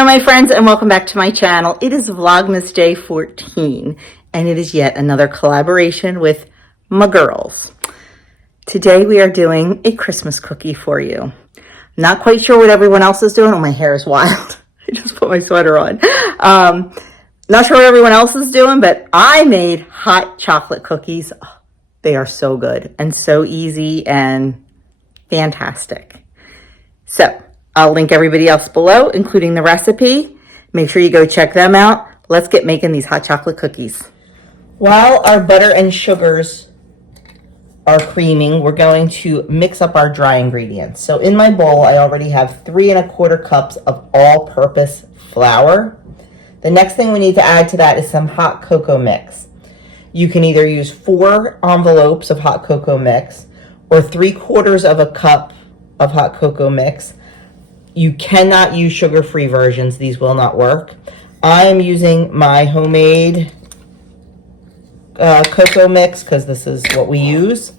Hello my friends and welcome back to my channel. It is Vlogmas Day 14 and it is yet another collaboration with my girls. Today we are doing a Christmas cookie for you. Not quite sure what everyone else is doing. Oh, my hair is wild. I just put my sweater on. Not sure what everyone else is doing, but I made hot chocolate cookies. Oh, they are so good and so easy and fantastic. So I'll link everybody else below, including the recipe. Make sure you go check them out. Let's get making these hot chocolate cookies. While our butter and sugars are creaming, we're going to mix up our dry ingredients. So in my bowl, I already have 3 1/4 cups of all-purpose flour. The next thing we need to add to that is some hot cocoa mix. You can either use 4 envelopes of hot cocoa mix or 3/4 cup of hot cocoa mix. You cannot use sugar-free versions. These will not work. I am using my homemade cocoa mix because this is what we use.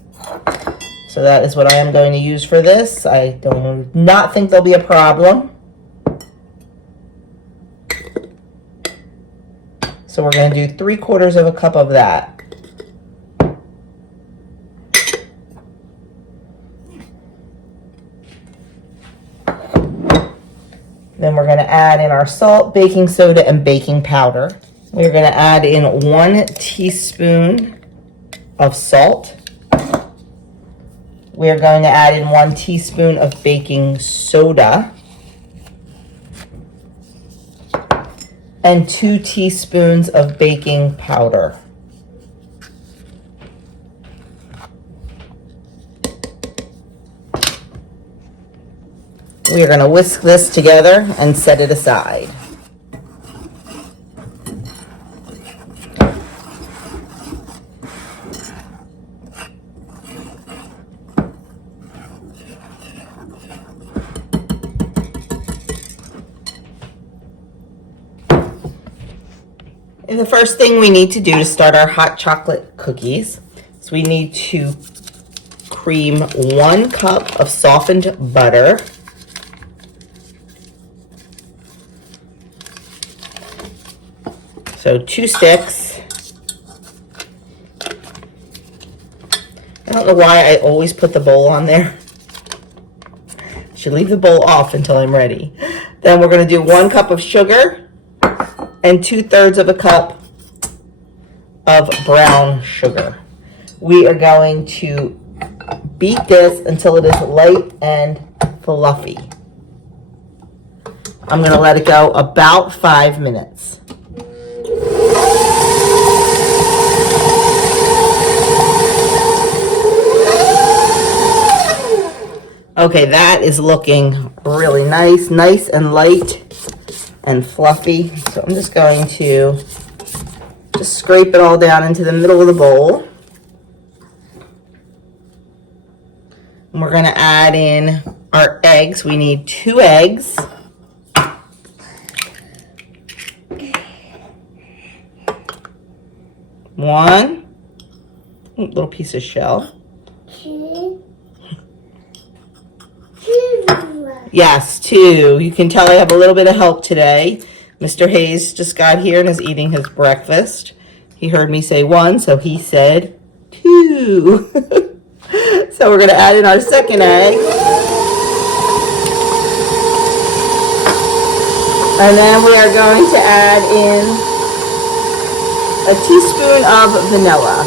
So that is what I am going to use for this. I do not think there'll be a problem. So we're going to do 3/4 cup of that. Then we're going to add in our salt, baking soda, and baking powder. We're going to add in 1 teaspoon of salt. We are going to add in 1 teaspoon of baking soda and 2 teaspoons of baking powder. We are going to whisk this together and set it aside. And the first thing we need to do to start our hot chocolate cookies is we need to cream 1 cup of softened butter. So 2 sticks. I don't know why I always put the bowl on there. Should leave the bowl off until I'm ready. Then we're going to do 1 cup of sugar and 2/3 cup of brown sugar. We are going to beat this until it is light and fluffy. I'm going to let it go about 5 minutes. Okay, that is looking really nice and light and fluffy. So I'm just going to just scrape it all down into the middle of the bowl. And we're going to add in our eggs. We need 2 eggs. One little piece of shell. Yes, 2. You can tell I have a little bit of help today. Mr. Hayes just got here and is eating his breakfast. He heard me say 1, so he said 2. So we're going to add in our second egg. And then we are going to add in a teaspoon of vanilla.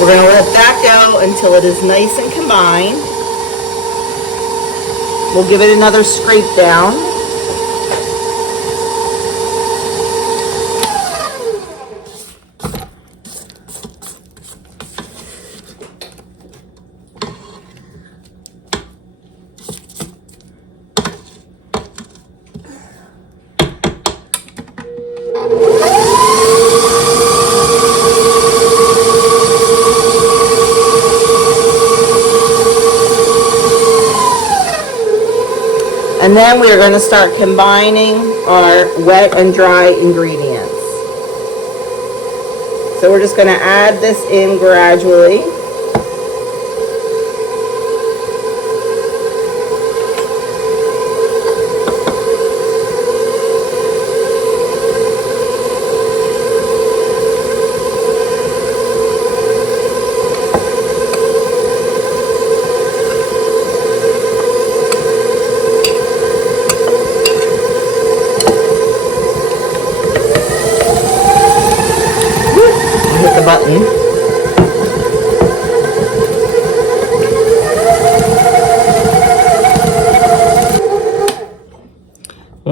We're going to let that go until it is nice and combined. We'll give it another scrape down. And then we are going to start combining our wet and dry ingredients. So we're just going to add this in gradually.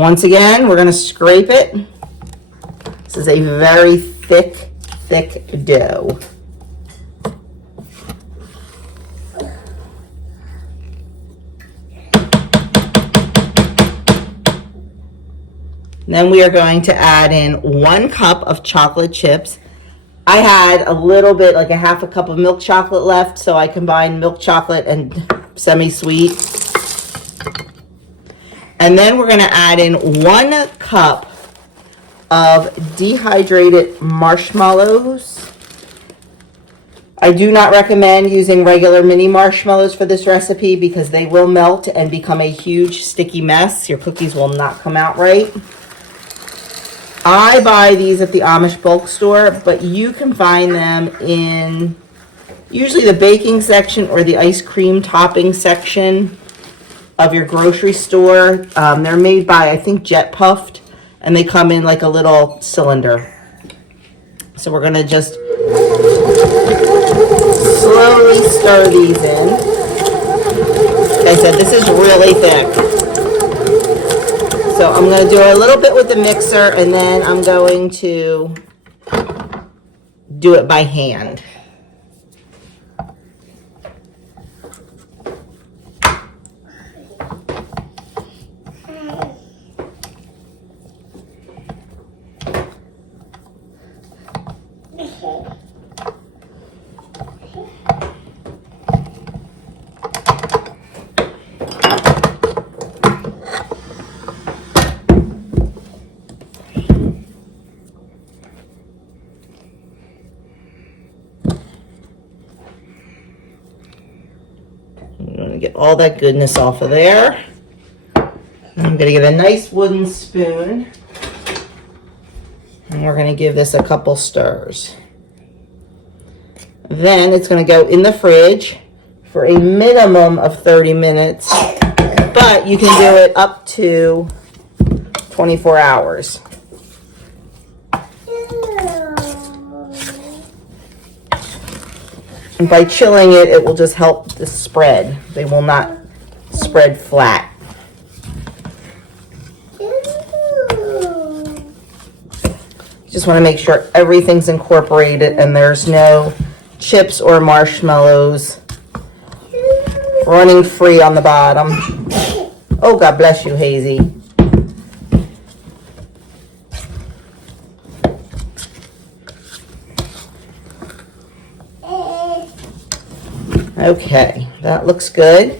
Once again, we're going to scrape it. This is a very thick dough. Then we are going to add in 1 cup of chocolate chips. I had a little bit, like a half a cup of milk chocolate left, so I combined milk chocolate and semi-sweet. And then we're going to add in 1 cup of dehydrated marshmallows. I do not recommend using regular mini marshmallows for this recipe because they will melt and become a huge sticky mess. Your cookies will not come out right. I buy these at the Amish bulk store, but you can find them in usually the baking section or the ice cream topping section of your grocery store. They're made by, I think, Jet Puffed, and they come in like a little cylinder. So we're going to just slowly stir these in. Like I said, this is really thick. So I'm going to do a little bit with the mixer, and then I'm going to do it by hand. I'm going to get all that goodness off of there. I'm going to get a nice wooden spoon, and we're going to give this a couple stirs. Then it's going to go in the fridge for a minimum of 30 minutes, but you can do it up to 24 hours. And by chilling it, it will just help the spread. They will not spread flat. Just want to make sure everything's incorporated and there's no chips or marshmallows running free on the bottom. Oh, God bless you, Hazy. Okay, that looks good.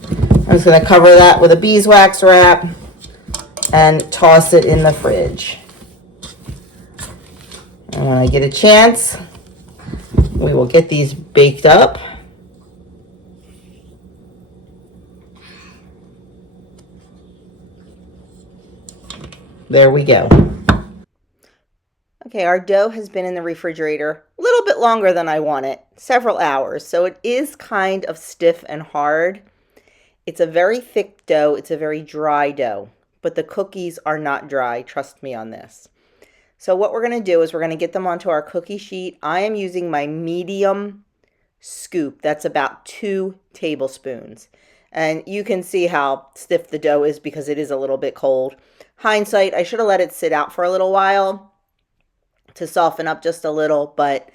I'm just going to cover that with a beeswax wrap and toss it in the fridge. And when I get a chance, we will get these baked up. There we go. Okay, our dough has been in the refrigerator a little bit longer than I want it, several hours. So it is kind of stiff and hard. It's a very thick dough. It's a very dry dough, but the cookies are not dry. Trust me on this. So what we're going to do is we're going to get them onto our cookie sheet. I am using my medium scoop. That's about 2 tablespoons. And you can see how stiff the dough is because it is a little bit cold. Hindsight, I should have let it sit out for a little while to soften up just a little, but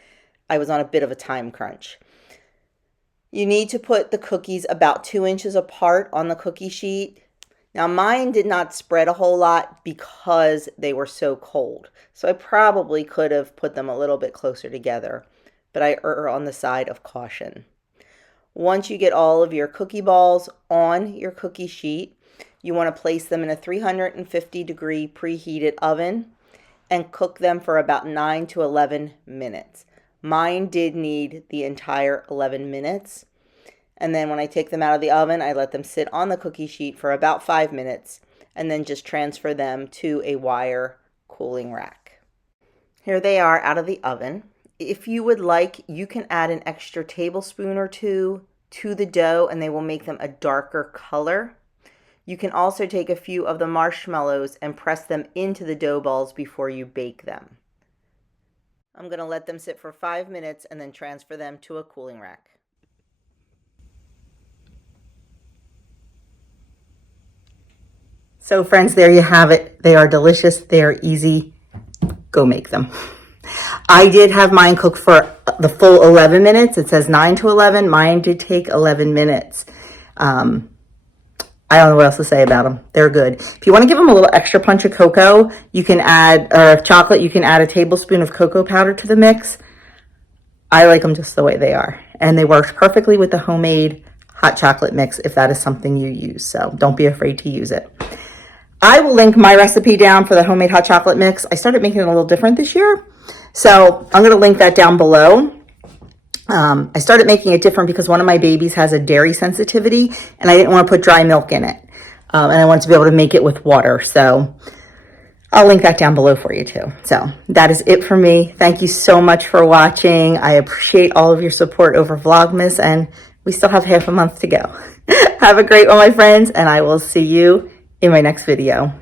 I was on a bit of a time crunch. You need to put the cookies about 2 inches apart on the cookie sheet. Now mine did not spread a whole lot because they were so cold. So I probably could have put them a little bit closer together, but I err on the side of caution. Once you get all of your cookie balls on your cookie sheet, you want to place them in a 350-degree preheated oven and cook them for about 9 to 11 minutes. Mine did need the entire 11 minutes. And then when I take them out of the oven, I let them sit on the cookie sheet for about 5 minutes and then just transfer them to a wire cooling rack. Here they are out of the oven. If you would like, you can add an extra tablespoon or 2 to the dough and they will make them a darker color. You can also take a few of the marshmallows and press them into the dough balls before you bake them. I'm going to let them sit for 5 minutes and then transfer them to a cooling rack. So friends, there you have it. They are delicious. They are easy. Go make them. I did have mine cook for the full 11 minutes. It says 9 to 11. Mine did take 11 minutes. I don't know what else to say about them. They're good. If you want to give them a little extra punch of cocoa, you can add, or chocolate, you can add a tablespoon of cocoa powder to the mix. I like them just the way they are. And they work perfectly with the homemade hot chocolate mix if that is something you use. So don't be afraid to use it. I will link my recipe down for the homemade hot chocolate mix. I started making it a little different this year. So I'm going to link that down below. I started making it different because one of my babies has a dairy sensitivity and I didn't want to put dry milk in it. And I wanted to be able to make it with water. So I'll link that down below for you too. So that is it for me. Thank you so much for watching. I appreciate all of your support over Vlogmas, and we still have half a month to go. Have a great one, my friends, and I will see you in my next video.